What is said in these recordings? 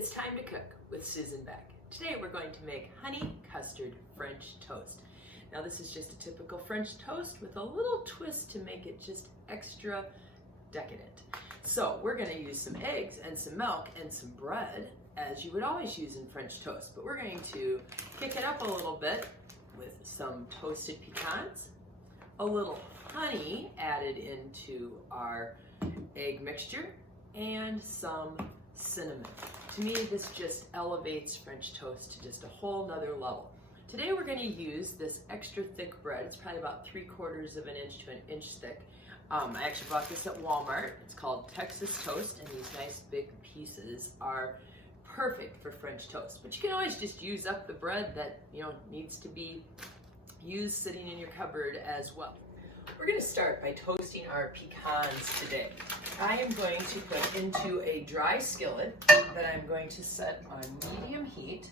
It's time to cook with Susan Beck. Today we're going to make honey custard French toast. Now this is just a typical French toast with a little twist to make it just extra decadent. So we're going to use some eggs and some milk and some bread as you would always use in French toast, but we're going to kick it up a little bit with some toasted pecans, a little honey added into our egg mixture, and some cinnamon. To me, this just elevates French toast to just a whole nother level. Today we're going to use this extra thick bread. It's probably about 3/4 of an inch to an inch thick. I actually bought this at Walmart. It's called Texas Toast, and these nice big pieces are perfect for French toast. But you can always just use up the bread that needs to be used sitting in your cupboard as well. We're going to start by toasting our pecans today. I am going to put into a dry skillet that I'm going to set on medium heat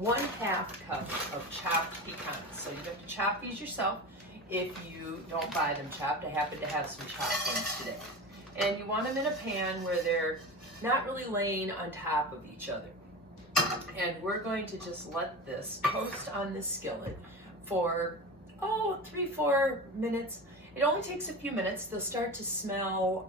1/2 cup of chopped pecans. So you have to chop these yourself if you don't buy them chopped. I happen to have some chopped ones today. And you want them in a pan where they're not really laying on top of each other. And we're going to just let this toast on this skillet for 3-4 minutes. It only takes a few minutes. They'll start to smell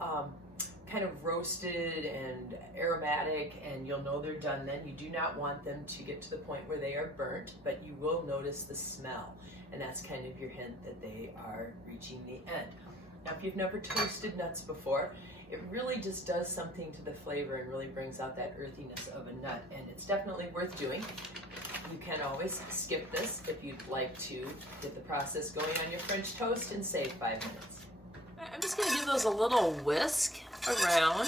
kind of roasted and aromatic, and you'll know they're done then. You do not want them to get to the point where they are burnt, but you will notice the smell, and that's kind of your hint that they are reaching the end. Now, if you've never toasted nuts before, it really just does something to the flavor and really brings out that earthiness of a nut, and it's definitely worth doing. You can always skip this if you'd like to get the process going on your French toast and save 5 minutes. I'm just going to give those a little whisk around,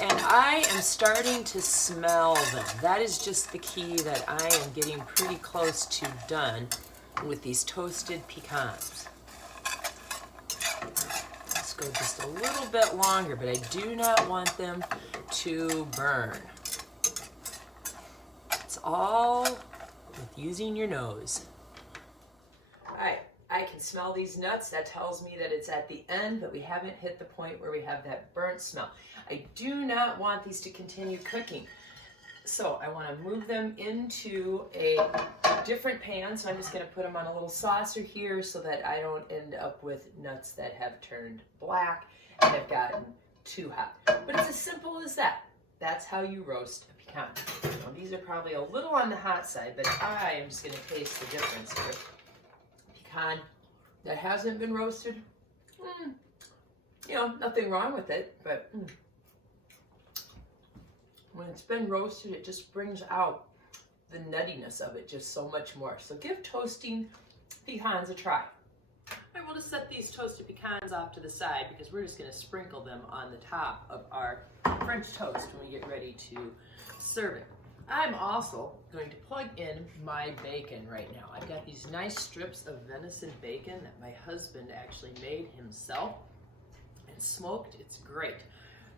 and I am starting to smell them. That is just the key that I am getting pretty close to done with these toasted pecans. Let's go just a little bit longer, but I do not want them to burn. It's all with using your nose. I can smell these nuts. That tells me that it's at the end, but we haven't hit the point where we have that burnt smell. I do not want these to continue cooking. So I want to move them into a different pan. So I'm just going to put them on a little saucer here so that I don't end up with nuts that have turned black and have gotten too hot. But it's as simple as that. That's how you roast a pecan. Now, these are probably a little on the hot side, but I am just going to taste the difference here. Pecan that hasn't been roasted, nothing wrong with it, but when it's been roasted, it just brings out the nuttiness of it just so much more. So give toasting pecans a try. I will just set these toasted pecans off to the side because we're just going to sprinkle them on the top of our French toast when we get ready to serve it. I'm also going to plug in my bacon right now. I've got these nice strips of venison bacon that my husband actually made himself and smoked. It's great.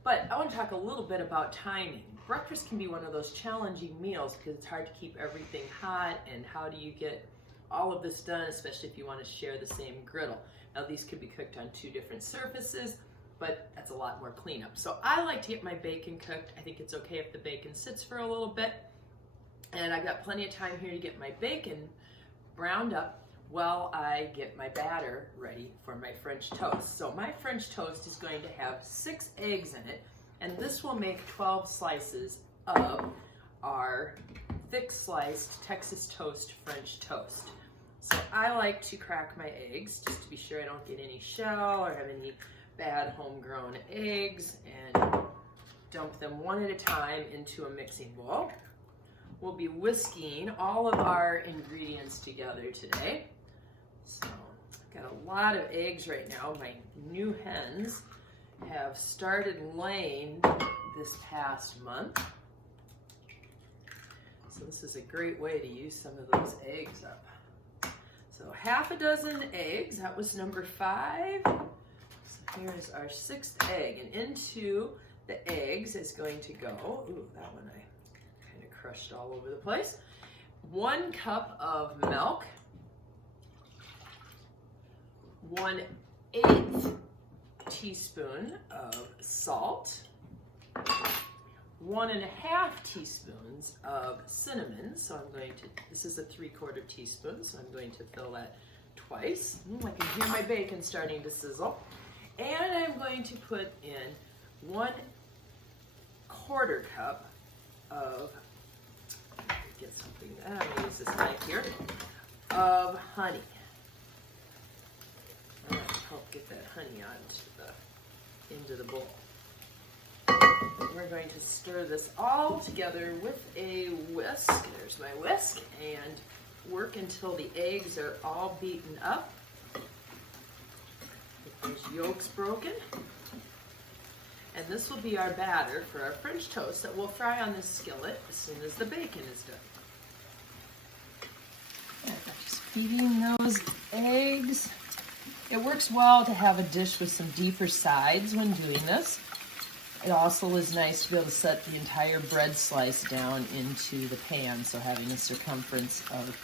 But I want to talk a little bit about timing. Breakfast can be one of those challenging meals because it's hard to keep everything hot, and how do you get all of this done, especially if you want to share the same griddle. Now these could be cooked on 2 different surfaces, but that's a lot more cleanup. So I like to get my bacon cooked. I think it's okay if the bacon sits for a little bit. And I've got plenty of time here to get my bacon browned up while I get my batter ready for my French toast. So my French toast is going to have 6 eggs in it, and this will make 12 slices of our thick sliced Texas toast French toast. So I like to crack my eggs just to be sure I don't get any shell or have any bad homegrown eggs, and dump them one at a time into a mixing bowl. We'll be whisking all of our ingredients together today. So I've got a lot of eggs right now. My new hens have started laying this past month. So this is a great way to use some of those eggs up. So 6 eggs, that was number 5. So here's our 6th egg, and into the eggs is going to go, that one I kind of crushed all over the place. 1 cup of milk, 1/8 teaspoon of salt, 1.5 teaspoons of cinnamon. So I'm going to, this is a 3/4 teaspoon, so I'm going to fill that twice. I can hear my bacon starting to sizzle. And I'm going to put in 1/4 cup of, get something, I'm going to use this knife here, of honey. I'm going to help get that honey into the bowl. We're going to stir this all together with a whisk. There's my whisk, and work until the eggs are all beaten up. Get those yolks broken. And this will be our batter for our French toast that we'll fry on this skillet as soon as the bacon is done. Just beating those eggs. It works well to have a dish with some deeper sides when doing this. It also is nice to be able to set the entire bread slice down into the pan, so having a circumference of,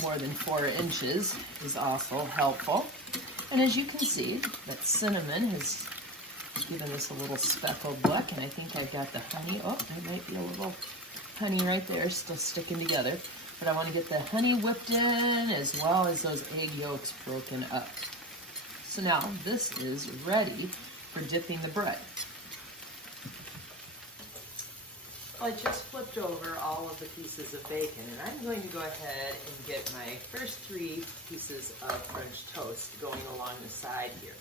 more than 4 inches is also helpful. And as you can see, that cinnamon has given this a little speckled look, and I think I've got the honey. Oh, there might be a little honey right there still sticking together. But I want to get the honey whipped in as well as those egg yolks broken up. So now this is ready for dipping the bread. Well, I just flipped over all of the pieces of bacon, and I'm going to go ahead and get my first 3 pieces of French toast going along the side here.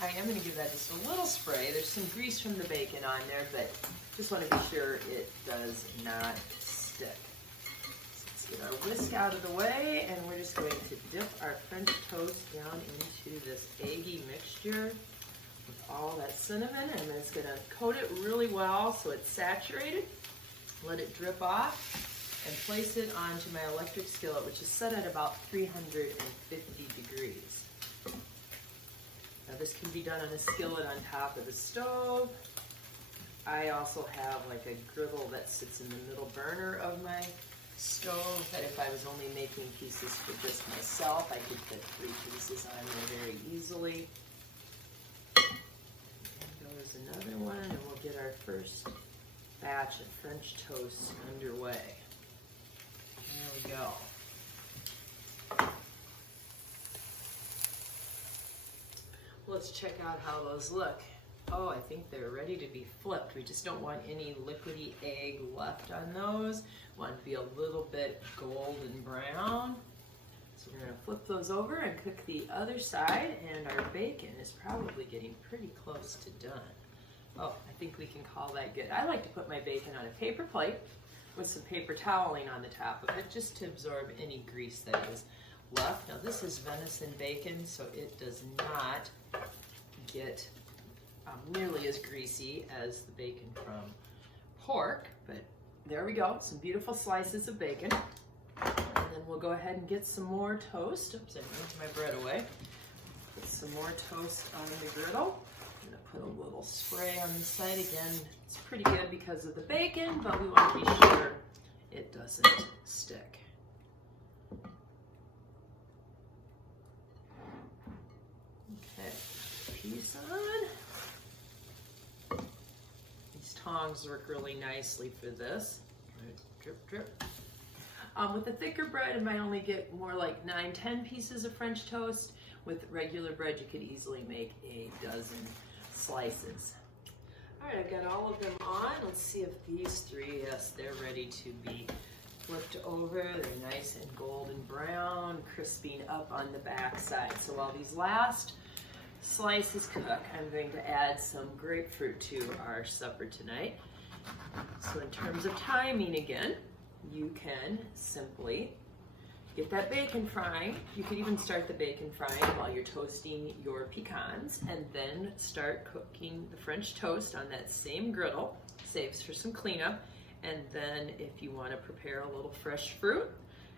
I am going to give that just a little spray. There's some grease from the bacon on there, but just want to be sure it does not stick. Get our whisk out of the way, and we're just going to dip our French toast down into this eggy mixture with all that cinnamon, and it's going to coat it really well so it's saturated. Let it drip off and place it onto my electric skillet, which is set at about 350 degrees. Now this can be done on a skillet on top of the stove. I also have like a griddle that sits in the middle burner of my stove that if I was only making pieces for just myself, I could fit 3 pieces on there very easily. And goes another one, and we'll get our first batch of French toast underway. There we go. Let's check out how those look. Oh, I think they're ready to be flipped. We just don't want any liquidy egg left on those. Want to be a little bit golden brown. So we're going to flip those over and cook the other side, and our bacon is probably getting pretty close to done. Oh, I think we can call that good. I like to put my bacon on a paper plate with some paper toweling on the top of it just to absorb any grease that is left. Now this is venison bacon, so it does not get nearly as greasy as the bacon from pork, but there we go, some beautiful slices of bacon. And then we'll go ahead and get some more toast. Oops, I moved my bread away. Put some more toast on the griddle. I'm gonna put a little spray on the side. Again, it's pretty good because of the bacon, but we want to be sure it doesn't stick. Okay, piece on. Tongs work really nicely for this. Drip, drip. With the thicker bread, I might only get more like 9-10 pieces of French toast. With regular bread, you could easily make a dozen slices. All right, I've got all of them on. Let's see if these 3, yes, they're ready to be flipped over. They're nice and golden brown, crisping up on the back side. So while these last slices cook, I'm going to add some grapefruit to our supper tonight. So in terms of timing again, you can simply get that bacon frying. You could even start the bacon frying while you're toasting your pecans, and then start cooking the French toast on that same griddle. Saves for some cleanup. And then if you want to prepare a little fresh fruit,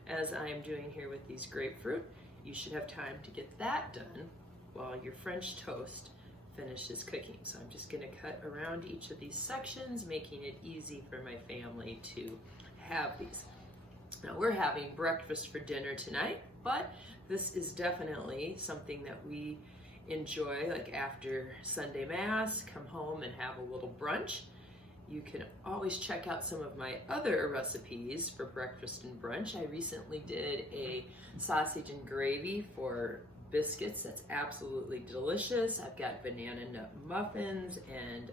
as I am doing here with these grapefruit, you should have time to get that done while your French toast finishes cooking. So I'm just going to cut around each of these sections, making it easy for my family to have these. Now we're having breakfast for dinner tonight, but this is definitely something that we enjoy, like after Sunday Mass, come home and have a little brunch. You can always check out some of my other recipes for breakfast and brunch. I recently did a sausage and gravy for biscuits that's absolutely delicious. I've got banana nut muffins and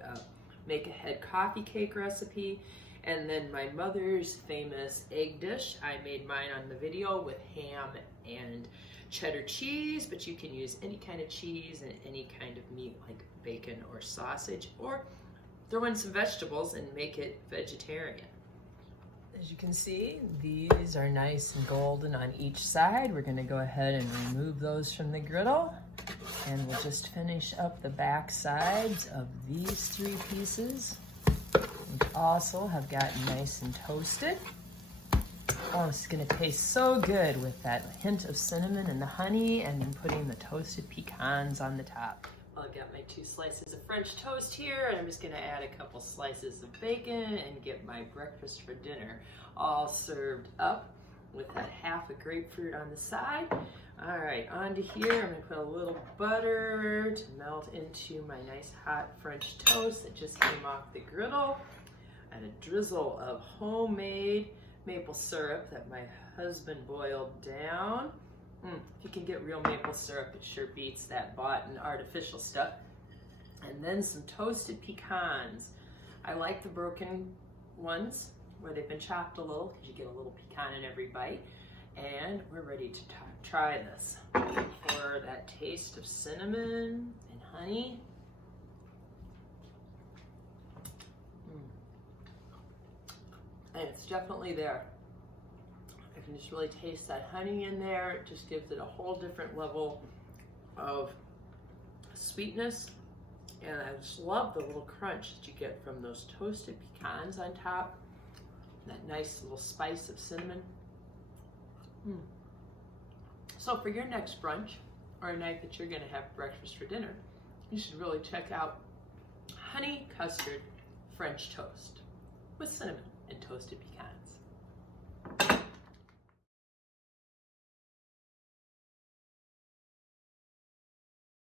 make ahead coffee cake recipe. And then my mother's famous egg dish. I made mine on the video with ham and cheddar cheese, but you can use any kind of cheese and any kind of meat like bacon or sausage, or throw in some vegetables and make it vegetarian. As you can see, these are nice and golden on each side. We're gonna go ahead and remove those from the griddle, and we'll just finish up the back sides of these 3 pieces, which also have gotten nice and toasted. Oh, it's gonna taste so good with that hint of cinnamon and the honey, and then putting the toasted pecans on the top. I've got my 2 slices of French toast here, and I'm just gonna add a couple slices of bacon and get my breakfast for dinner all served up with that half a grapefruit on the side. All right, onto here, I'm gonna put a little butter to melt into my nice hot French toast that just came off the griddle, and a drizzle of homemade maple syrup that my husband boiled down. If you can get real maple syrup, it sure beats that bought and artificial stuff. And then some toasted pecans. I like the broken ones where they've been chopped a little because you get a little pecan in every bite. And we're ready to try this. For that taste of cinnamon and honey. And it's definitely there. I can just really taste that honey in there. It just gives it a whole different level of sweetness. And I just love the little crunch that you get from those toasted pecans on top. That nice little spice of cinnamon. So for your next brunch, or a night that you're gonna have breakfast for dinner, you should really check out honey custard French toast with cinnamon and toasted pecans.